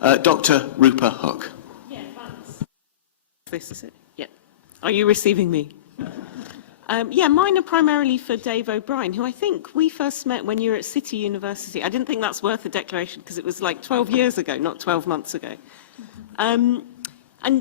Dr. Rupa Hook. Yeah, thanks. This is it. Yeah. Are you receiving me? Yeah, mine are primarily for Dave O'Brien, who I think we first met when you were at City University. I didn't think that's worth a declaration because it was like 12 years ago, not 12 months ago. And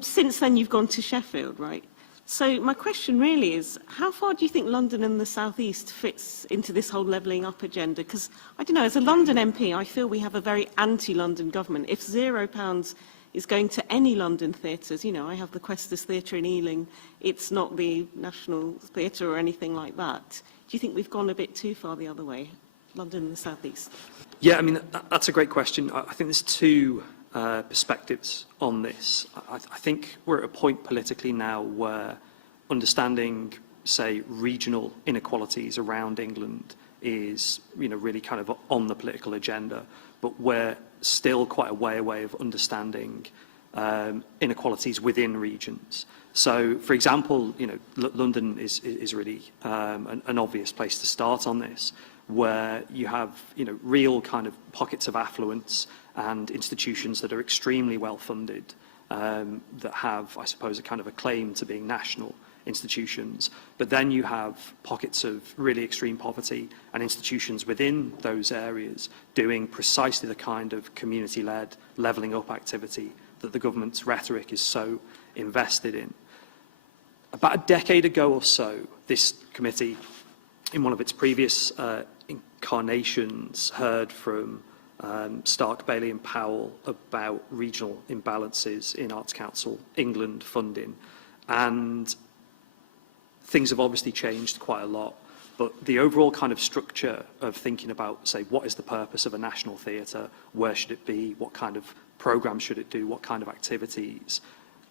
since then you've gone to Sheffield, right? So my question really is, how far do you think London and the South East fits into this whole levelling up agenda? Because, I don't know, as a London MP, I feel we have a very anti-London government. If £0 is going to any London theatres, you know, I have the Questors Theatre in Ealing, it's not the National Theatre or anything like that. Do you think we've gone a bit too far the other way, London and the South East? Yeah, I mean, that's a great question. I think there's two perspectives on this. I think we're at a point politically now where understanding, say, regional inequalities around England is, you know, really kind of on the political agenda, but we're still quite a way away of understanding inequalities within regions. So, for example, you know, London is really an obvious place to start on this, where you have, you know, real kind of pockets of affluence and institutions that are extremely well funded, that have, I suppose, a kind of a claim to being national institutions. But then you have pockets of really extreme poverty and institutions within those areas doing precisely the kind of community-led levelling up activity that the government's rhetoric is so invested in. About a decade ago or so, this committee, in one of its previous incarnations, heard from Stark, Bailey and Powell about regional imbalances in Arts Council England funding. And things have obviously changed quite a lot, but the overall kind of structure of thinking about, say, what is the purpose of a national theatre, where should it be, what kind of programmes should it do, what kind of activities,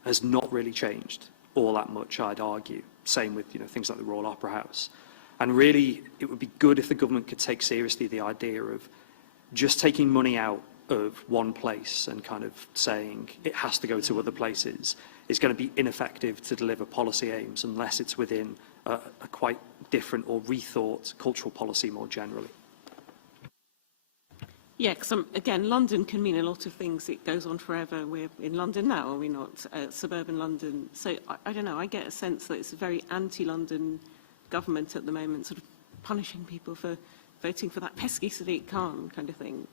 has not really changed all that much, I'd argue. Same with, you know, things like the Royal Opera House. And really, it would be good if the government could take seriously the idea of just taking money out of one place and kind of saying it has to go to other places is going to be ineffective to deliver policy aims unless it's within a quite different or rethought cultural policy more generally. Yeah, because again, London can mean a lot of things. It goes on forever. We're in London now, are we not? Suburban London. So I don't know, I get a sense that it's a very anti-London government at the moment, sort of punishing people for voting for that pesky Sadiq Khan kind of thing.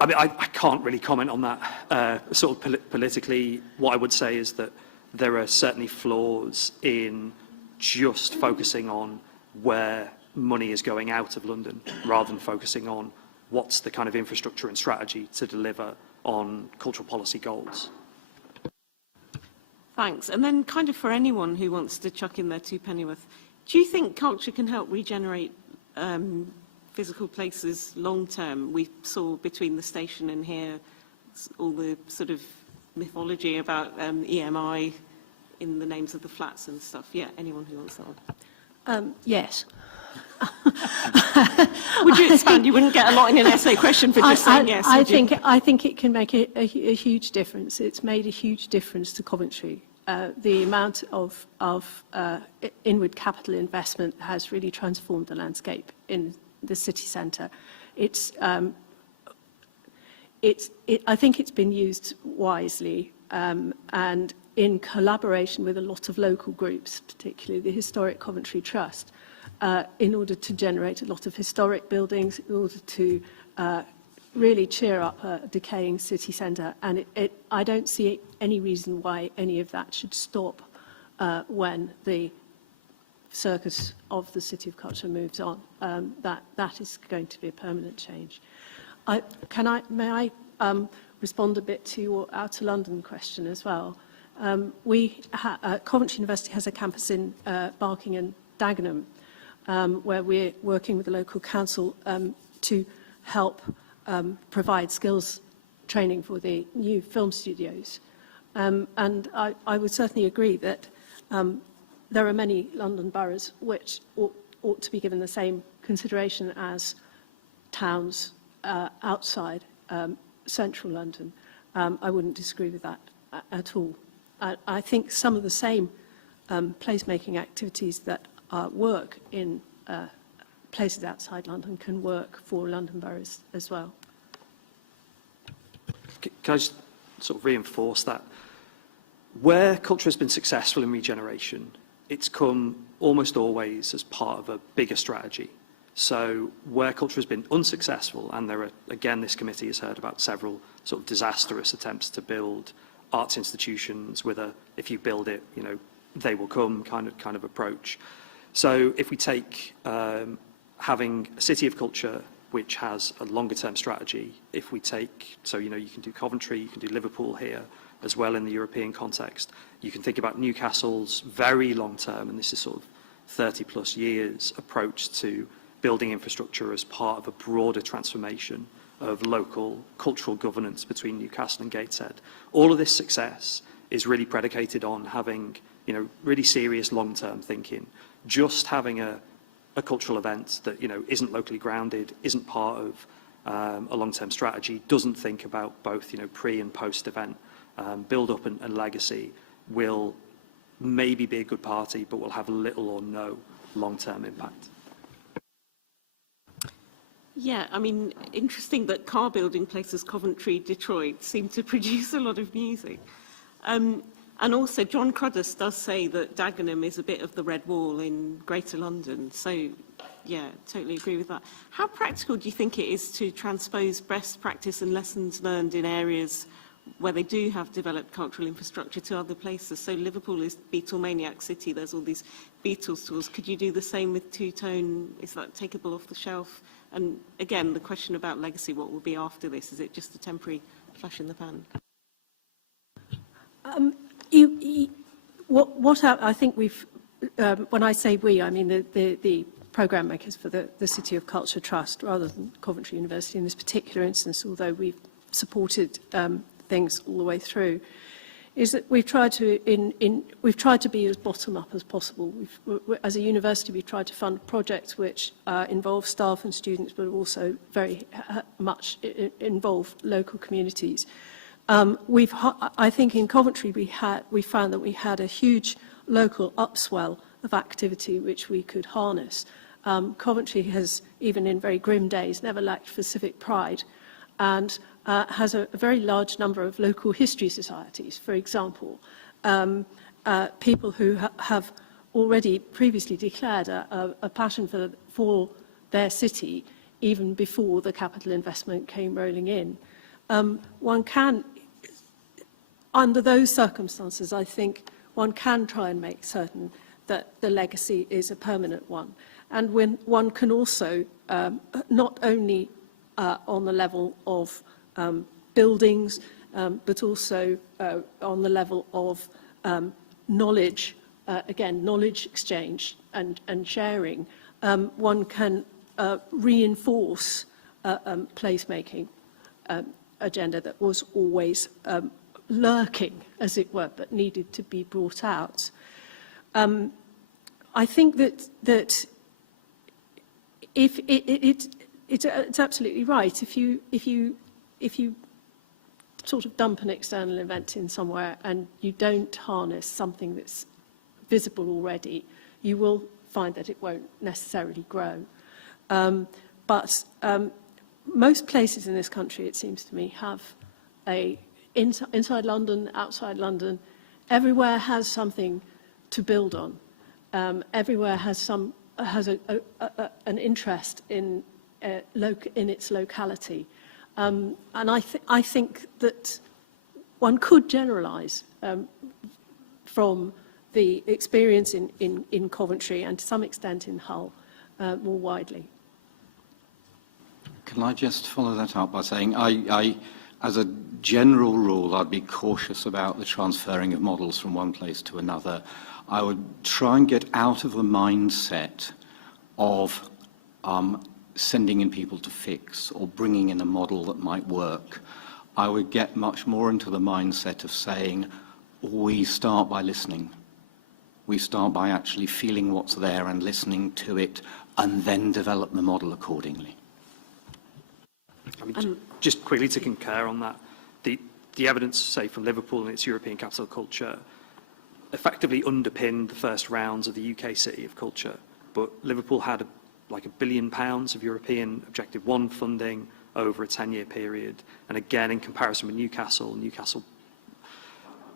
I mean, I can't really comment on that sort of politically. What I would say is that there are certainly flaws in just focusing on where money is going out of London rather than focusing on what's the kind of infrastructure and strategy to deliver on cultural policy goals. Thanks. And then kind of for anyone who wants to chuck in their two pennyworth, do you think culture can help regenerate physical places long term? We saw between the station and here all the sort of mythology about EMI in the names of the flats and stuff. Yeah, anyone who wants that one? Yes. Would you expand? You wouldn't get a lot in an essay question for just saying yes. I think it can make a huge difference. It's made a huge difference to Coventry. The amount of inward capital investment has really transformed the landscape in the city centre. I think it's been used wisely and in collaboration with a lot of local groups, particularly the Historic Coventry Trust, in order to generate a lot of historic buildings, in order to really cheer up a decaying city centre. And I don't see any reason why any of that should stop when the circus of the City of Culture moves on. That is going to be a permanent change. May I respond a bit to your Outer London question as well? Coventry University has a campus in Barking and Dagenham, where we're working with the local council to help provide skills training for the new film studios. And I would certainly agree that there are many London boroughs which ought to be given the same consideration as towns outside central London. I wouldn't disagree with that at all. I think some of the same placemaking activities that work in places outside London can work for London boroughs as well. can I just sort of reinforce that? Where culture has been successful in regeneration, it's come almost always as part of a bigger strategy. So where culture has been unsuccessful, and there are, again, this committee has heard about several sort of disastrous attempts to build arts institutions with a, if you build it, you know, they will come kind of approach. So if we take having a city of culture which has a longer term strategy, if we take, so, you know, you can do Coventry, you can do Liverpool here as well in the European context. You can think about Newcastle's very long term, and this is sort of 30 plus years approach to building infrastructure as part of a broader transformation of local cultural governance between Newcastle and Gateshead. All of this success is really predicated on having, you know, really serious long-term thinking. Just having a cultural event that, you know, isn't locally grounded, isn't part of a long-term strategy, doesn't think about both, you know, pre and post-event build-up and legacy, will maybe be a good party, but will have little or no long-term impact. Yeah, I mean, interesting that car building places Coventry, Detroit seem to produce a lot of music. And also, John Cruddas does say that Dagenham is a bit of the Red Wall in Greater London. So, yeah, totally agree with that. How practical do you think it is to transpose best practice and lessons learned in areas where they do have developed cultural infrastructure to other places? So Liverpool is Beatlemaniac city. There's all these Beatles tours. Could you do the same with two-tone? Is that takeable off the shelf? And again, the question about legacy, what will be after this? Is it just a temporary flash in the pan? I think we've, when I say we, I mean the programme makers for the City of Culture Trust, rather than Coventry University in this particular instance, although we've supported things all the way through, is that we've tried to be as bottom up as possible. As a university, we've tried to fund projects which involve staff and students, but also very much involve local communities. I think in Coventry we found that we had a huge local upswell of activity which we could harness. Coventry has, even in very grim days, never lacked for civic pride, and has a very large number of local history societies, for example, people who have already previously declared a passion for their city even before the capital investment came rolling in. One can, under those circumstances, I think one can try and make certain that the legacy is a permanent one. And when one can also, not only on the level of buildings, but also on the level of knowledge, again, knowledge exchange and sharing, one can reinforce placemaking agenda that was always lurking, as it were, but needed to be brought out. I think that if it's absolutely right. If you sort of dump an external event in somewhere and you don't harness something that's visible already, you will find that it won't necessarily grow. But most places in this country, it seems to me, have inside London, outside London, everywhere has something to build on. Everywhere has an interest in its locality. And I think that one could generalise from the experience in Coventry and to some extent in Hull more widely. Can I just follow that up by saying I as a general rule, I'd be cautious about the transferring of models from one place to another. I would try and get out of the mindset of sending in people to fix or bringing in a model that might work. I would get much more into the mindset of saying, we start by listening. We start by actually feeling what's there and listening to it, and then develop the model accordingly. I mean, just quickly to concur on that, the evidence, say, from Liverpool and its European capital culture effectively underpinned the first rounds of the UK City of Culture. But Liverpool had like £1 billion of European Objective 1 funding, over a 10-year period. And again, in comparison with Newcastle, Newcastle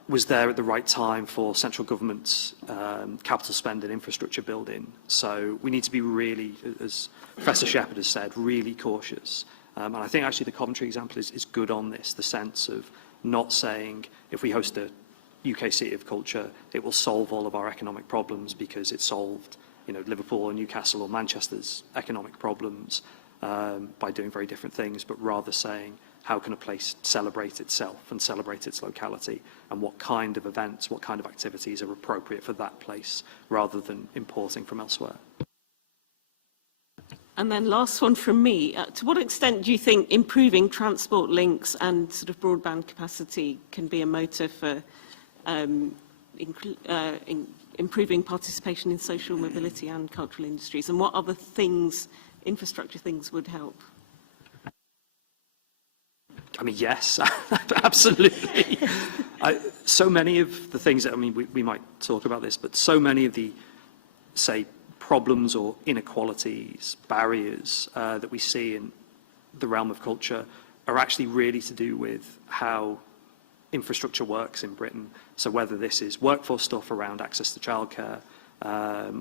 was there at the right time for central government's capital spend and infrastructure building. So we need to be really, as Professor Shepherd has said, really cautious. And I think actually the Coventry example is good on this, the sense of not saying if we host a UK City of Culture, it will solve all of our economic problems because it solved, you know, Liverpool or Newcastle or Manchester's economic problems by doing very different things, but rather saying how can a place celebrate itself and celebrate its locality, and what kind of events, what kind of activities are appropriate for that place, rather than importing from elsewhere. And then last one from me. To what extent do you think improving transport links and sort of broadband capacity can be a motor for improving participation in social mobility and cultural industries? And what other things, infrastructure things, would help? I mean, yes, absolutely. So many of the things that, I mean, we might talk about this, but so many of the, say, problems or inequalities, barriers that we see in the realm of culture are actually really to do with how infrastructure works in Britain. So whether this is workforce stuff around access to childcare,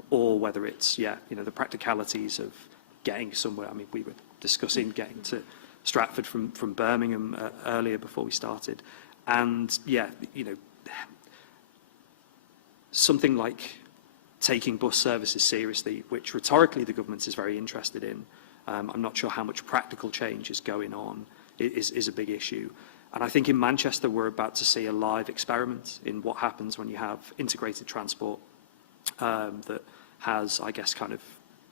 or whether it's, you know, the practicalities of getting somewhere. I mean, we were discussing getting to Stratford from Birmingham earlier before we started. And yeah, you know, something like taking bus services seriously, which rhetorically the government is very interested in. I'm not sure how much practical change is going on, is a big issue. And I think in Manchester, we're about to see a live experiment in what happens when you have integrated transport that has, I guess, kind of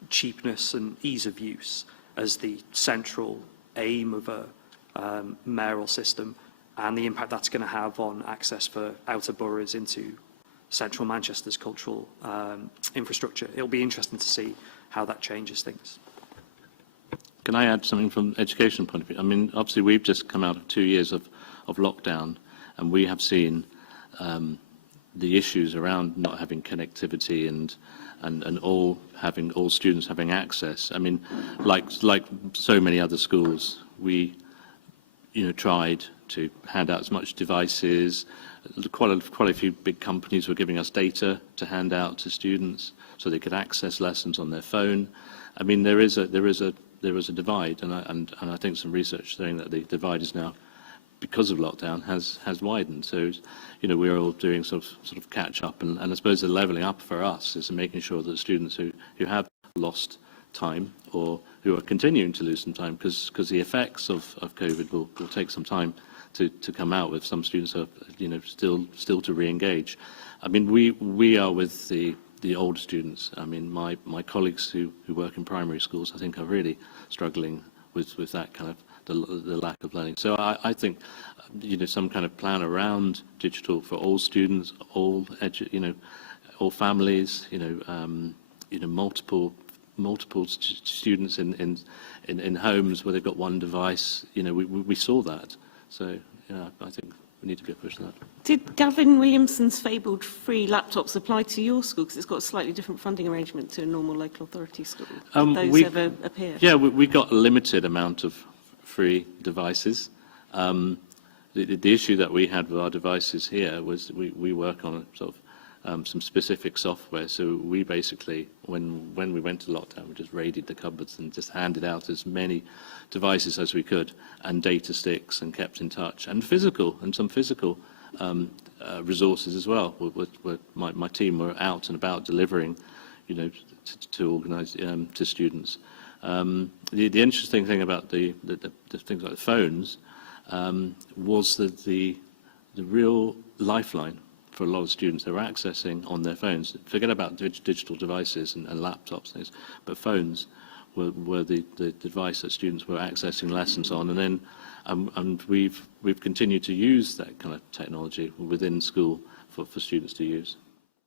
cheapness and ease of use as the central aim of a mayoral system, and the impact that's going to have on access for outer boroughs into central Manchester's cultural infrastructure. It'll be interesting to see how that changes things. Can I add something from an education point of view? I mean, obviously we've just come out of 2 years of lockdown, and we have seen the issues around not having connectivity and all students having access. I mean, like so many other schools, we, you know, tried to hand out as much devices. Quite a few big companies were giving us data to hand out to students so they could access lessons on their phone. I mean, there is a divide, and I think some research saying that the divide is now, because of lockdown, has widened. So, you know, we're all doing sort of catch up, and I suppose the levelling up for us is making sure that students who have lost time or who are continuing to lose some time, because the effects of COVID will take some time to come out, with some students who are, you know, still to re-engage. I mean, we are with the older students. I mean, my colleagues who work in primary schools, I think, are really struggling with that kind of the lack of learning. So I think, you know, some kind of plan around digital for all students, all families, multiple students in homes where they've got one device. You know, we saw that. So yeah, I think we need to be pushing that. Did Gavin Williamson's fabled free laptops apply to your school? Because it's got a slightly different funding arrangement to a normal local authority school. Did those ever appear? Yeah, we got a limited amount of free devices. The issue that we had with our devices here was we work on sort of some specific software. So we basically, when we went to lockdown, we just raided the cupboards and just handed out as many devices as we could, and data sticks, and kept in touch, and some physical resources as well. My team were out and about delivering, you know, to organise to students. The interesting thing about the things like the phones was that the real lifeline for a lot of students, they were accessing on their phones. Forget about digital devices and laptops, things, but phones were the device that students were accessing lessons on. And then and we've continued to use that kind of technology within school for students to use.